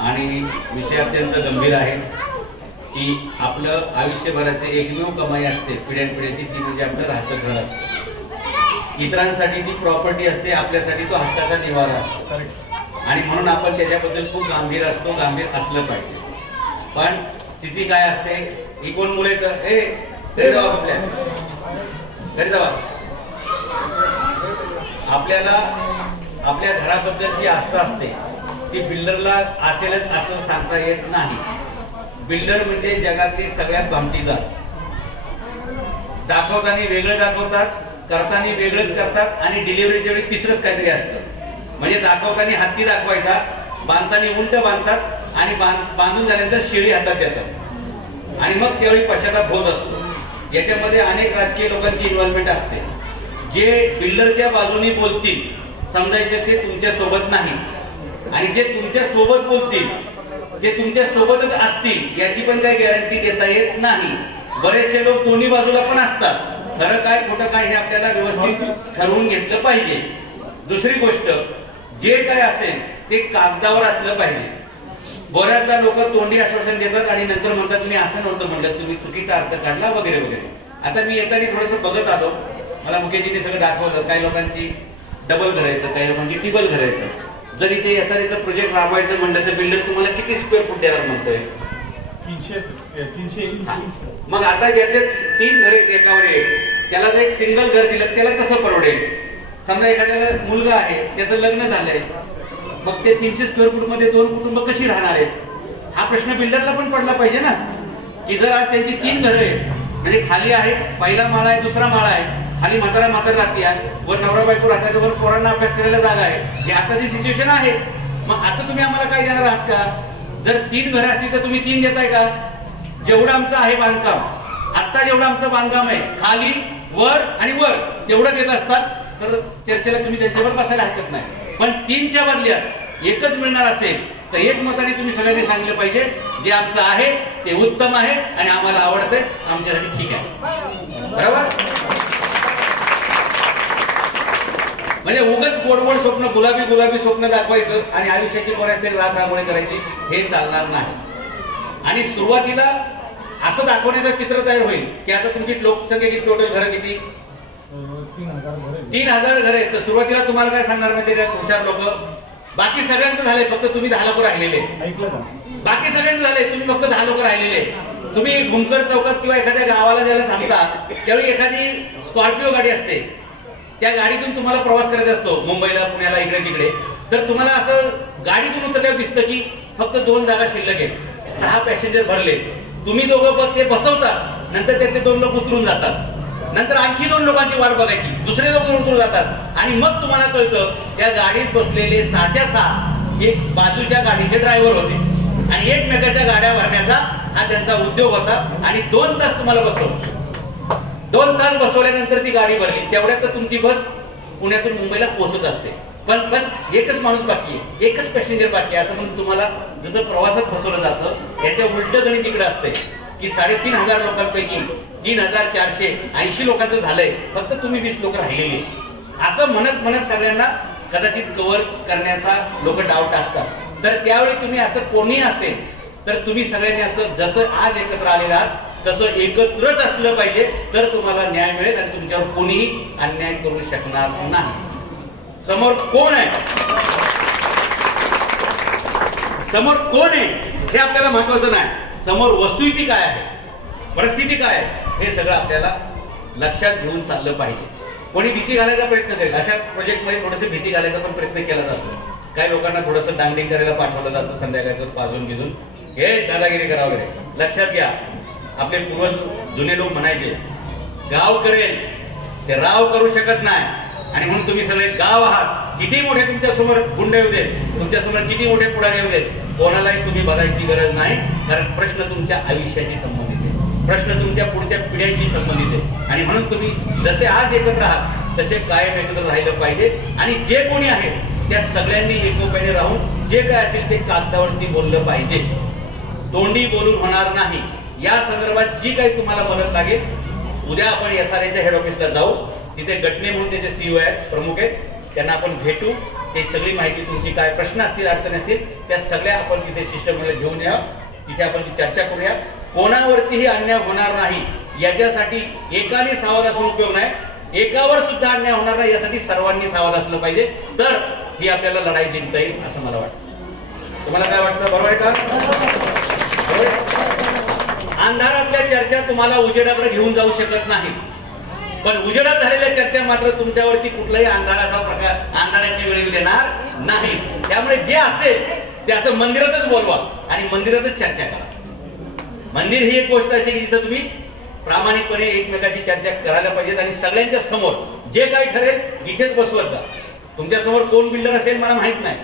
आणि विषय अत्यंत गंभीर आहे की आपलं आयुष्यभराचे एकमेव कमाई असते पिढ्यानपिढ्याची ती म्हणजे आपलं राहतं घर असतं. इतरांसाठी ती प्रॉपर्टी असते आपल्यासाठी तो हक्काचा निवारा असतो. आणि म्हणून आपण त्याच्याबद्दल खूप गांभीर असतो गांभीर असलं पाहिजे. पण स्थिती काय असते? ही कोण मुले तर ए घरी जावा आपल्या. घरी जावा. आपल्याला आपल्या घराबद्दल जी आस्था असते ती बिल्डरला असेलच असं सांगता येत नाही. बिल्डर म्हणजे जगातली सगळ्यात भामटी जात. दाखवताना वेगळं दाखवतात करताना वेगळंच करतात आणि डिलिव्हरीच्या वेळी तिसरंच काहीतरी असतं. म्हणजे दाखवताना हत्ती दाखवायचा बांधताना उलट बांधतात आणि बांध बांधून झाल्यानंतर शिळी हातात देतात. आणि मग त्यावेळी पश्चाताप होत असतो. याच्यामध्ये अनेक राजकीय लोकांची इन्व्हॉल्वमेंट असते. जे बिल्डरच्या बाजूनी बोलतील समजायचे ते तुमच्यासोबत नाही. आणि जे तुमच्यासोबत बोलतील जे तुमच्या सोबतच असतील याची पण काही गॅरंटी देता येत नाही. बरेचसे लोक दोन्ही बाजूला पण असतात. खरं काय खोटं काय हे आपल्याला व्यवस्थित ठरवून घेतलं पाहिजे. दुसरी गोष्ट जे काय असेल ते कागदावर असलं पाहिजे. बऱ्याचदा लोक तोंडी आश्वासन देतात आणि नंतर म्हणतात मी असं नव्हतं म्हणलं तुम्ही चुकीचा अर्थ काढला वगैरे वगैरे. आता मी येताना थोडस बघत आलो. मला मुकेशजीने सगळं दाखवलं. काही लोकांची डबल करायचं काही लोकांची टिबल करायचं जर इथे एस आर प्रोजेक्ट राबवायचं म्हणलं तर बिल्डर तुम्हाला किती स्क्वेअर फूट देणार म्हणतोय? तीनशे तीनशे मग आता ज्याचे तीन घर आहेत एकावर एक त्याला जर एक सिंगल घर दिलं त्याला कसं परवडेल? समजा एखाद्याला मुलगा आहे त्याचं लग्न झालंय मग ते तीनशे स्क्वेअर फूटमध्ये दोन कुटुंब कशी राहणार आहेत? हा प्रश्न बिल्डरला पण पडला पाहिजे ना. की जर आज त्यांची तीन घरं आहेत म्हणजे खाली आहे पहिला माळा आहे दुसरा माळा आहे खाली म्हातारा म्हातारा राहते वर नवरा बायको राहतात वर पोरांना अभ्यास करायला जागा आहे. हे आताची सिच्युएशन आहे मग असं तुम्ही आम्हाला काय देणार आहात का? जर तीन घरं असतील तर तुम्ही तीन देताय का? जेवढं आमचं आहे बांधकाम आत्ता जेवढं आमचं बांधकाम आहे खाली वर आणि वर तेवढं देत असतात तर चर्चेला तुम्ही त्यांच्यावर बसायला हरकत नाही. पण तीनच्या बदल्यात एकच मिळणार असेल तर एक मताने तुम्ही सगळ्यांनी सांगितलं पाहिजे जे आमचं आहे ते उत्तम आहे आणि आम्हाला आवडतंय आमच्यासाठी ठीक आहे. बरोबर? गोड स्वप्न गुलाबी गुलाबी स्वप्न दाखवायचं आणि आयुष्याची कोणाची रात रांगोळी करायची हे चालणार नाही. आणि सुरुवातीला असं दाखवण्याचं चित्र तयार होईल की आता तुमची लोकसंख्या किती टोटल घरं किती? तीन हजार घर आहेत. तर सुरुवातीला तुम्हाला काय सांगणार माहिती का? हुशार लोक. बाकी सगळ्यांचं झालंय फक्त तुम्ही दहा लोक राहिलेले बाकी सगळ्यांचं झालंय तुम्ही फक्त दहा लोक राहिलेले तुम्ही भूमकर चौकात किंवा एखाद्या गावाला जायला थांबता त्यावेळी एखादी स्कॉर्पिओ गाडी असते. त्या गाडीतून तुम्हाला प्रवास करायचा असतो मुंबईला पुण्याला इकडे तिकडे. तर तुम्हाला असं गाडीतून उतरल्यावर दिसतं की फक्त दोन जागा शिल्लक आहेत. सहा पॅसेंजर भरले. तुम्ही दोघं ते बसवता नंतर त्यातले दोन लोक उतरून जातात. नंतर आणखी दोन लोकांची वाट बघायची. दुसरे लोक उतरून जातात. आणि मग तुम्हाला कळतं त्या गाडीत बसलेले सहाच्या सहा एक बाजूच्या गाडीचे ड्रायव्हर होते. आणि एकमेकाच्या गाड्या भरण्याचा हा त्यांचा उद्योग होता. आणि दोन तास तुम्हाला बसवतो दोन तास बसवल्यानंतर ती गाडी भरली. तेवढ्यात तर तुमची बस पुण्यातून मुंबईला पोहोचत असते. पण बस एकच माणूस बाकी आहे. एकच पॅसेंजर बाकी आहे. असं म्हणून तुम्हाला जसं प्रवासात फसवलं जातं याच्या उलट गणित इकडे असते की साडेतीन हजार लोकांपैकी तीन हजार चारशे ऐंशी लोकांचं झालंय. फक्त तुम्ही वीस लोक राहिलेले असं म्हणत म्हणत सगळ्यांना कदाचित कव्हर करण्याचा लोक डाऊट असतात. तर त्यावेळी तुम्ही असं कोणी असेल तर तुम्ही सगळ्यांनी असं जसं आज एकत्र आलेला आहात तसं एकत्रच असलं पाहिजे तर तुम्हाला न्याय मिळेल आणि तुमच्यावर कोणीही अन्याय करू शकणार नाही. समोर कोण आहे? समोर कोण आहे? हे आपल्याला महत्वाचं नाही. समोर वस्तुस्थिती काय आहे? परिस्थिती काय आहे? हे सगळं आपल्याला लक्षात घेऊन चाललं पाहिजे. कोणी भीती घालायचा प्रयत्न करेल. अशा प्रोजेक्टमध्ये थोडंसं भीती घालायचा पण प्रयत्न केला जातो. काही लोकांना थोडंसं डांगडिंग करायला पाठवलं जातं संध्याकाळचं पाजून भिजून हे दादागिरी करा वगैरे लक्षात घ्या. आपले पूर्वज जुने लोक म्हणायचे गाव करेल ते राव करू शकत नाही. आणि म्हणून तुम्ही सगळे गाव आहात. किती मोठे तुमच्यासमोर गुंड येऊ देत? तुमच्यासमोर किती मोठे पुढारी येऊ देत? कोणालाही तुम्ही बघायची गरज नाही कारण प्रश्न तुमच्या आयुष्याशी संबंधित आहे. प्रश्न तुमच्या पुढच्या पिढ्यांशी संबंधित आहे. आणि म्हणून तुम्ही जसे आज एकत्र आहात तसे कायम एकत्र राहिलं पाहिजे. आणि जे कोणी आहे त्या सगळ्यांनी एकोप्याने राहून जे काय असेल ते कागदावरती बोललं पाहिजे. तोंडी बोलून होणार नाही. या संदर्भात जी काही तुम्हाला मदत लागेल उद्या आपण एस आर एच्या हेड ऑफिसला जाऊ. तिथे गटणे म्हणून त्याचे सीईओ आहेत प्रमुख आहेत. त्यांना आपण भेटू. ते सगळी माहिती तुमची काय प्रश्न असतील अडचणी असतील त्या सगळ्या आपण तिथे सिस्टममध्ये घेऊन या. तिथे आपण चर्चा करूया. कोणावरतीही अन्याय होणार नाही याच्यासाठी एकाने सावध असून उपयोग नाही. एकावर सुद्धा अन्याय होणार नाही यासाठी सर्वांनी सावध असलं पाहिजे. तर ही आपल्याला लढाई जिंकता येईल असं मला वाटतं. तुम्हाला काय वाटतं? बरोबर आहे का? अंधारातल्या चर्चा तुम्हाला उजेडाकडे घेऊन जाऊ शकत नाही. पण उजेडात झालेल्या चर्चा मात्र तुमच्यावरती कुठलाही अंधाराचा प्रकार अंधाराची वेळ देणार नाही. त्यामुळे जे असेल ते असं मंदिरातच बोलवा आणि मंदिरातच चर्चा करा. मंदिर ही एक गोष्ट अशी की जिथं तुम्ही प्रामाणिकपणे एकमेकाशी चर्चा करायला पाहिजेत आणि सगळ्यांच्या समोर जे काय ठरेल इथेच बसवत जा. तुमच्यासमोर कोण बिल्डर असेल मला माहीत नाही.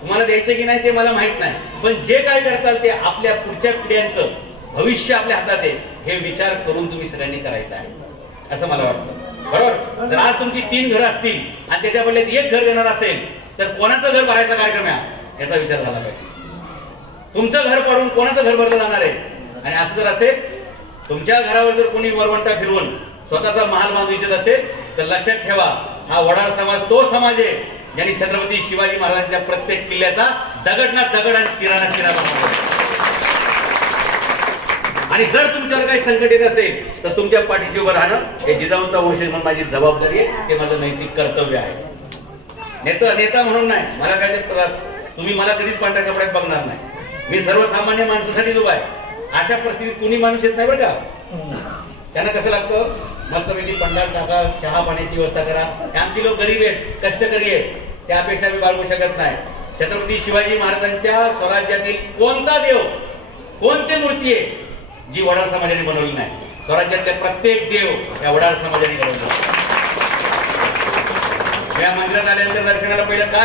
तुम्हाला द्यायचं की नाही ते मला माहीत नाही. पण जे काय करताल ते आपल्या पुढच्या पिढ्यांचं भविष्य आपल्या हातात आहे हे विचार करून तुम्ही सगळ्यांनी करायचं आहे. असं मला वाटतं. बरोबर? जर आज तुमची तीन घरं असतील आणि त्याच्या बदल्यात एक घर देणार असेल तर कोणाचं घर भरायचा कार्यक्रम आहे? याचा विचार झाला पाहिजे. तुमचं घर पडून कोणाचं घर भरलं जाणार आहे? आणि असं जर असेल तुमच्या घरावर जर कोणी वरवंटा फिरवून स्वतःचा महाल बांधू इच्छित असेल तर लक्षात ठेवा हा वडार समाज तो समाज आहे ज्यांनी छत्रपती शिवाजी महाराजांच्या प्रत्येक किल्ल्याचा दगड ना दगड आणि किराणा किराणा आणि जर तुमच्यावर काही संकट येत असेल तर तुमच्या पाठीशी उभं राहणं हे जिजाऊंचा वंशज म्हणून माझी जबाबदारी आहे. ते माझं नैतिक कर्तव्य आहे. नेता नेता म्हणून नाही. मला काय तुम्ही मला कधीच पांढऱ्या कपड्यात बघणार नाही. मी सर्वसामान्य माणसासाठी उभा आहे. अशा परिस्थितीत कुणी माणूस येत नाही बरं का? त्यांना कसं लागतं? मस्तपैकी पंडाल टाका चहा पाण्याची व्यवस्था करा. आमची लोक गरीब आहेत कष्टकरी आहेत. त्यापेक्षा मी बाळगू शकत नाही. छत्रपती शिवाजी महाराजांच्या स्वराज्यातील कोणता देव कोणती मूर्ती आहे? जी वडार समाजाने बनवली नाही. स्वराज्यातले प्रत्येक देव या वडार समाजाने बनवले. या मंदिरात आल्यानंतर दर्शनाला पहिलं का